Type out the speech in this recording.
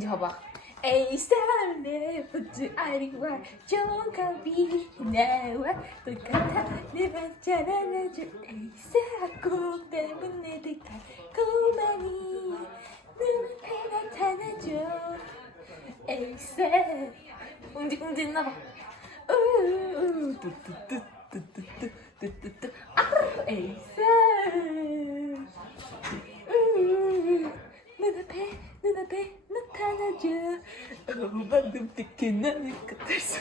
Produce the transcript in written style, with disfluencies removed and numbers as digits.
이제 봐봐. 에이 사람의 보지 아리와 종갑이 나와 똑같아 내 반찬 안아줘. 에이 사고 때문에 달콤하니 눈앞에 나타나줘. 에이 사 웅직웅직 있나봐. 뚜뚜뚜뚜뚜뚜뚜뚜뚜 에이 사 눈앞에 나타나줘. 방금 듣게 나의 끝에서